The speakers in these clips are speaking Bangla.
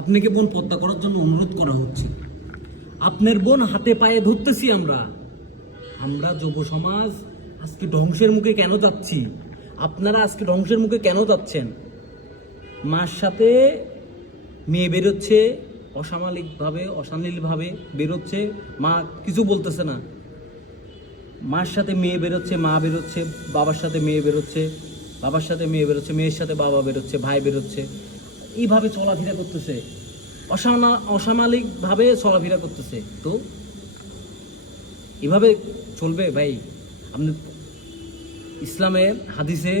আপনাকে বোন পদ্মা করার জন্য অনুরোধ করা হচ্ছে। আপনার বোন হাতে পায়ে ধরতেছি আমরা। আমরা যুব সমাজ আজকে ধ্বংসের মুখে কেন যাচ্ছি? আপনারা আজকে ধ্বংসের মুখে কেন যাচ্ছেন? মার সাথে মেয়ে বেরোচ্ছে অসামাজিকভাবে, অশালীনভাবে বেরোচ্ছে, মা কিছু বলতেছে না। মার সাথে মেয়ে বেরোচ্ছে, মা বেরোচ্ছে, বাবার সাথে মেয়ে বেরোচ্ছে, বাবার সাথে মেয়ে বেরোচ্ছে, মেয়ের সাথে বাবা বেরোচ্ছে, ভাই বেরোচ্ছে, এইভাবে চলাফেরা করতেছে, অসামাজিকভাবে চলাফেরা করতেছে। তো এভাবে চলবে ভাই? আপনি ইসলামের হাদিসে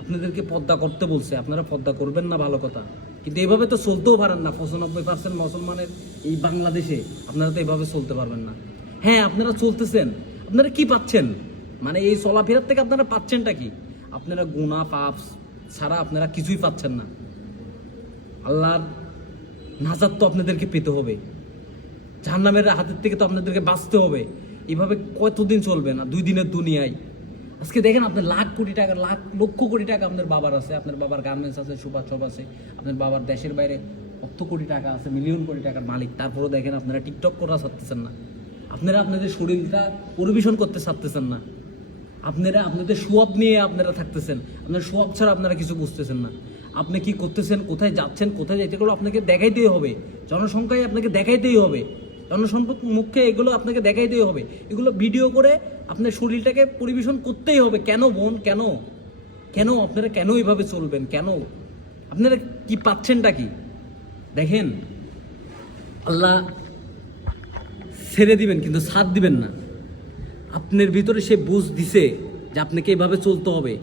আপনাদেরকে পর্দা করতে বলছে, আপনারা পর্দা করবেন না, ভালো কথা, কিন্তু এভাবে তো চলতেও পারেন না। 95% মুসলমানের এই বাংলাদেশে আপনারা তো এভাবে চলতে পারবেন না। হ্যাঁ, আপনারা চলতেছেন, আপনারা কি পাচ্ছেন? মানে এই চলাফেরার থেকে আপনারা পাচ্ছেনটা কি? আপনারা গুনাহ পাপ ছাড়া আপনারা কিছুই পাচ্ছেন না। আল্লাহর নাজাত তো আপনাদেরকে পেতে হবে, জাহান্নামের হাতের থেকে তো আপনাদেরকে বাঁচতে হবে। এভাবে কতদিন চলবে না? 2 দিনের দুনিয়ায় আজকে দেখেন, আপনার লাখ কোটি টাকা, লক্ষ কোটি টাকা আপনার বাবার আছে, আপনার বাবার গার্মেন্টস আছে, সুপার শপ আছে, আপনার বাবার দেশের বাইরে কত কোটি টাকা আছে, মিলিয়ন কোটি টাকার মালিক। তারপরেও দেখেন আপনারা টিকটক করা ছাড়তেছেন না, আপনারা আপনাদের শরীরটা পরিবেশন করতে ছাড়তেছেন না, আপনারা আপনাদের সোয়াব নিয়ে আপনারা থাকতেছেন। আপনার সোয়াব ছাড়া আপনারা কিছু বুঝতেছেন না। আপনি কি করতেছেন, কোথায় যাচ্ছেন, কোথায় যাইতে, এগুলো আপনাকে দেখাইতেই হবে। জনসংখ্যায় আপনাকে দেখাইতেই হবে, জনসম্মুখে এগুলো আপনাকে দেখাইতেই হবে। এগুলো ভিডিও করে আপনার শরীরটাকে পরিবেশন করতেই হবে। কেন বোন, কেন কেন আপনারা কেন এইভাবে চলবেন? কেন? আপনারা কি পাচ্ছেনটা কি? দেখেন, আল্লাহ ছেড়ে দিবেন কিন্তু সাথ দিবেন না। আপনার ভিতরে সে বুঝ দিছে যে আপনাকে এইভাবে চলতে হবে,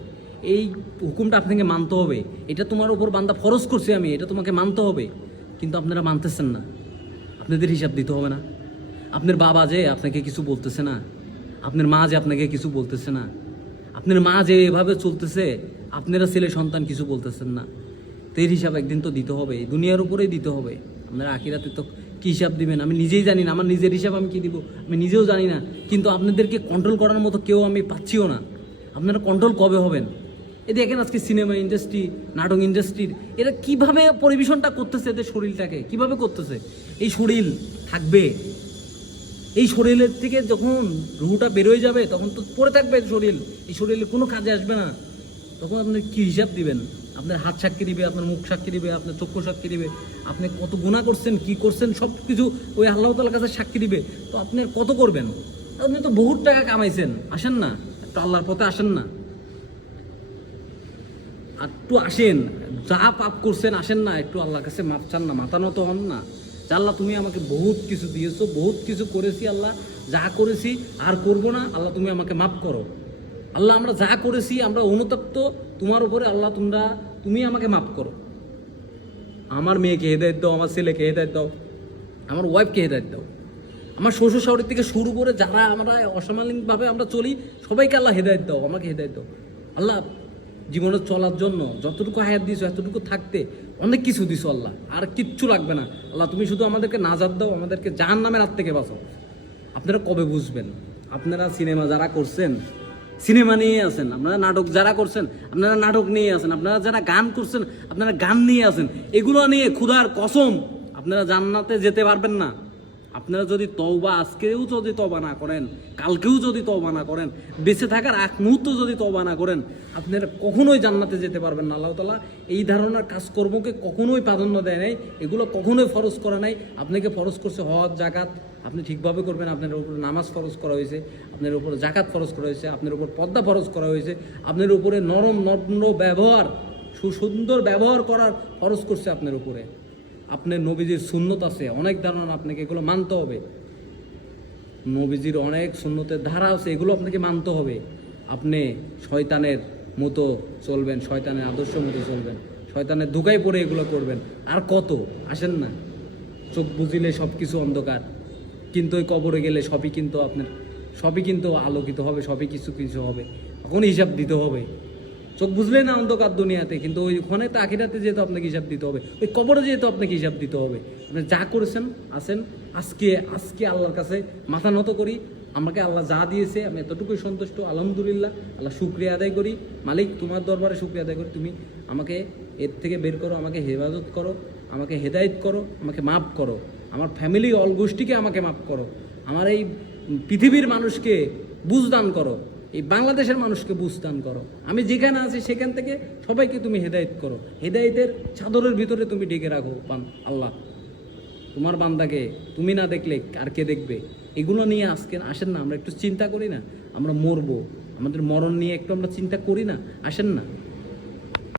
এই হুকুমটা আপনাকে মানতে হবে, এটা তোমার উপর বান্দা ফরজ করছে, আমি এটা তোমাকে মানতে হবে, কিন্তু আপনারা মানতেছেন না। আপনাদের হিসাব দিতে হবে না? আপনার বাবা যে আপনাকে কিছু বলতেছে না, আপনার মা যে আপনাকে কিছু বলতেছে না, আপনার মা যে এভাবে চলতেছে, আপনারা ছেলে সন্তান কিছু বলতেছেন না, তো এর হিসাব একদিন তো দিতে হবে, দুনিয়ার উপরেই দিতে হবে। আপনারা আখিরাতে তো কী হিসাব দিবেন আমি নিজেই জানি না, আমার নিজের হিসাব আমি কী দিব আমি নিজেও জানি না, কিন্তু আপনাদেরকে কন্ট্রোল করার মতো কেউ আমি পাচ্ছিও না। আপনারা কন্ট্রোল কবে হবেন? এই দেখেন আজকে সিনেমা ইন্ডাস্ট্রি, নাটক ইন্ডাস্ট্রির এরা কিভাবে পরিবেশনটা করতেছে, এদের শরীরটাকে কিভাবে করতেছে। এই শরীর থাকবে, এই শরীরের থেকে যখন রুহটা বেরোয় যাবে তখন তো পড়ে থাকবে শরীর, এই শরীরে কোনো কাজে আসবে না। তখন আপনি কি হিসাব দিবেন? আপনার হাত সাক্ষী দিবে, আপনার মুখ সাক্ষী দিবে, আপনার চক্ষু সাক্ষী দিবে, আপনি কত গুনাহ করছেন, কি করছেন, সব কিছু ওই আল্লাহ তাআলার কাছে সাক্ষী দিবে। তো আপনি কত করবেন? আপনি তো বহুত টাকা কামাইছেন, আসেন না একটু আল্লাহর পথে, আসেন না একটু, আসেন, যা পাপ করছেন আসেন না একটু আল্লাহর কাছে মাপ চান না, মাথা নত হন না। আল্লাহ তুমি আমাকে বহুত কিছু দিয়েছো, বহুত কিছু করেছি, আল্লাহ যা করেছি আর করব না, আল্লাহ তুমি আমাকে মাফ করো। আল্লাহ আমরা যা করেছি আমরা অনুতপ্ত তোমার উপরে, আল্লাহ তুমি আমাকে মাফ করো। আমার মেয়েকে হেদায়েত দাও, আমার ছেলেকে হেদায়েত দাও, আমার ওয়াইফকে হেদায়েত দাও, আমার শ্বশুর শাশুড়ির থেকে শুরু করে যারা আমরা অসামাজিকভাবে আমরা চলি সবাইকে আল্লাহ হেদায়েত দাও, আমাকে হেদায়েত দাও। আল্লাহ জীবনে চলার জন্য যতটুকু হায়াত দিছো এতটুকু থাকতে অনেক কিছু দিছো আল্লাহ, আর কিচ্ছু লাগবে না। আল্লাহ তুমি শুধু আমাদেরকে নাজাত দাও, আমাদেরকে জাহান্নামের হাত থেকে বাঁচাও। আপনারা কবে বুঝবেন? আপনারা সিনেমা যারা করছেন সিনেমা নিয়ে আছেন, আপনারা নাটক যারা করছেন আপনারা নাটক নিয়ে আছেন, আপনারা যারা গান করছেন আপনারা গান নিয়ে আছেন, এগুলো নিয়ে খোদার কসম আপনারা জান্নাতে যেতে পারবেন না। আপনারা যদি তওবা আজকেও যদি তওবা না করেন, কালকেও যদি তওবা না করেন, বেঁচে থাকার এক মুহূর্ত যদি তওবা না করেন, আপনারা কখনোই জান্নাতে যেতে পারবেন না। আল্লাহ তাআলা এই ধরনের কাজকর্মকে কখনোই প্রাধান্য দেয় নাই, এগুলো কখনোই ফরজ করা নাই। আপনাকে ফরজ করছে হজ জাকাত, আপনি ঠিকভাবে করবেন। আপনার উপরে নামাজ ফরজ করা হয়েছে, আপনার উপরে জাকাত ফরজ করা হয়েছে, আপনার উপর পর্দা ফরজ করা হয়েছে, আপনার উপরে নরম নম্র ব্যবহার, সুন্দর ব্যবহার করার ফরজ করছে আপনার উপরে। আপনার নবীজির সুন্নত আছে অনেক ধারণা, আপনাকে এগুলো মানতে হবে। নবীজির অনেক সুন্নতের ধারা আছে, এগুলো আপনাকে মানতে হবে। আপনি শয়তানের মতো চলবেন, শয়তানের আদর্শ মতো চলবেন, শয়তানের ধোঁকায় পড়ে এগুলো করবেন। আর কত? আসেন না, চোখ বুঝিলে সব কিছু অন্ধকার, কিন্তু ওই কবরে গেলে সবই কিন্তু আলোকিত হবে, সবই কিছু হবে। তখন হিসাব দিতে হবে। চোখ বুঝলেই না অন্ধকার দুনিয়াতে, কিন্তু ওইখানে তো আখিরাতে যেহেতু আপনাকে হিসাব দিতে হবে, ওই কবরে যেহেতু আপনাকে হিসাব দিতে হবে। আপনি যা করেছেন আসেন, আজকে আল্লাহর কাছে মাথা নত করি। আমাকে আল্লাহ যা দিয়েছে আমি এতটুকুই সন্তুষ্ট, আলহামদুলিল্লাহ। আল্লাহ শুকরিয়া আদায় করি, মালিক তোমার দরবারে শুকরিয়া আদায় করি, তুমি আমাকে এর থেকে বের করো, আমাকে হেফাজত করো, আমাকে হেদায়েত করো, আমাকে মাফ করো, আমার ফ্যামিলি অল গোষ্ঠীকে আমাকে মাফ করো, আমার এই পৃথিবীর মানুষকে বুঝদান করো, এই বাংলাদেশের মানুষকে বুঝদান করো, আমি যেখানে আছি সেখান থেকে সবাইকে তুমি হেদায়েত করো, হেদায়েতের চাদরের ভিতরে তুমি ডেকে রাখো আল্লাহ। তোমার বান্দাকে তুমি না দেখলে আর কে দেখবে? এগুলো নিয়ে আজকে আসেন না, আমরা একটু চিন্তা করি না? আমরা মরবো, আমাদের মরণ নিয়ে একটু আমরা চিন্তা করি না? আসেন না।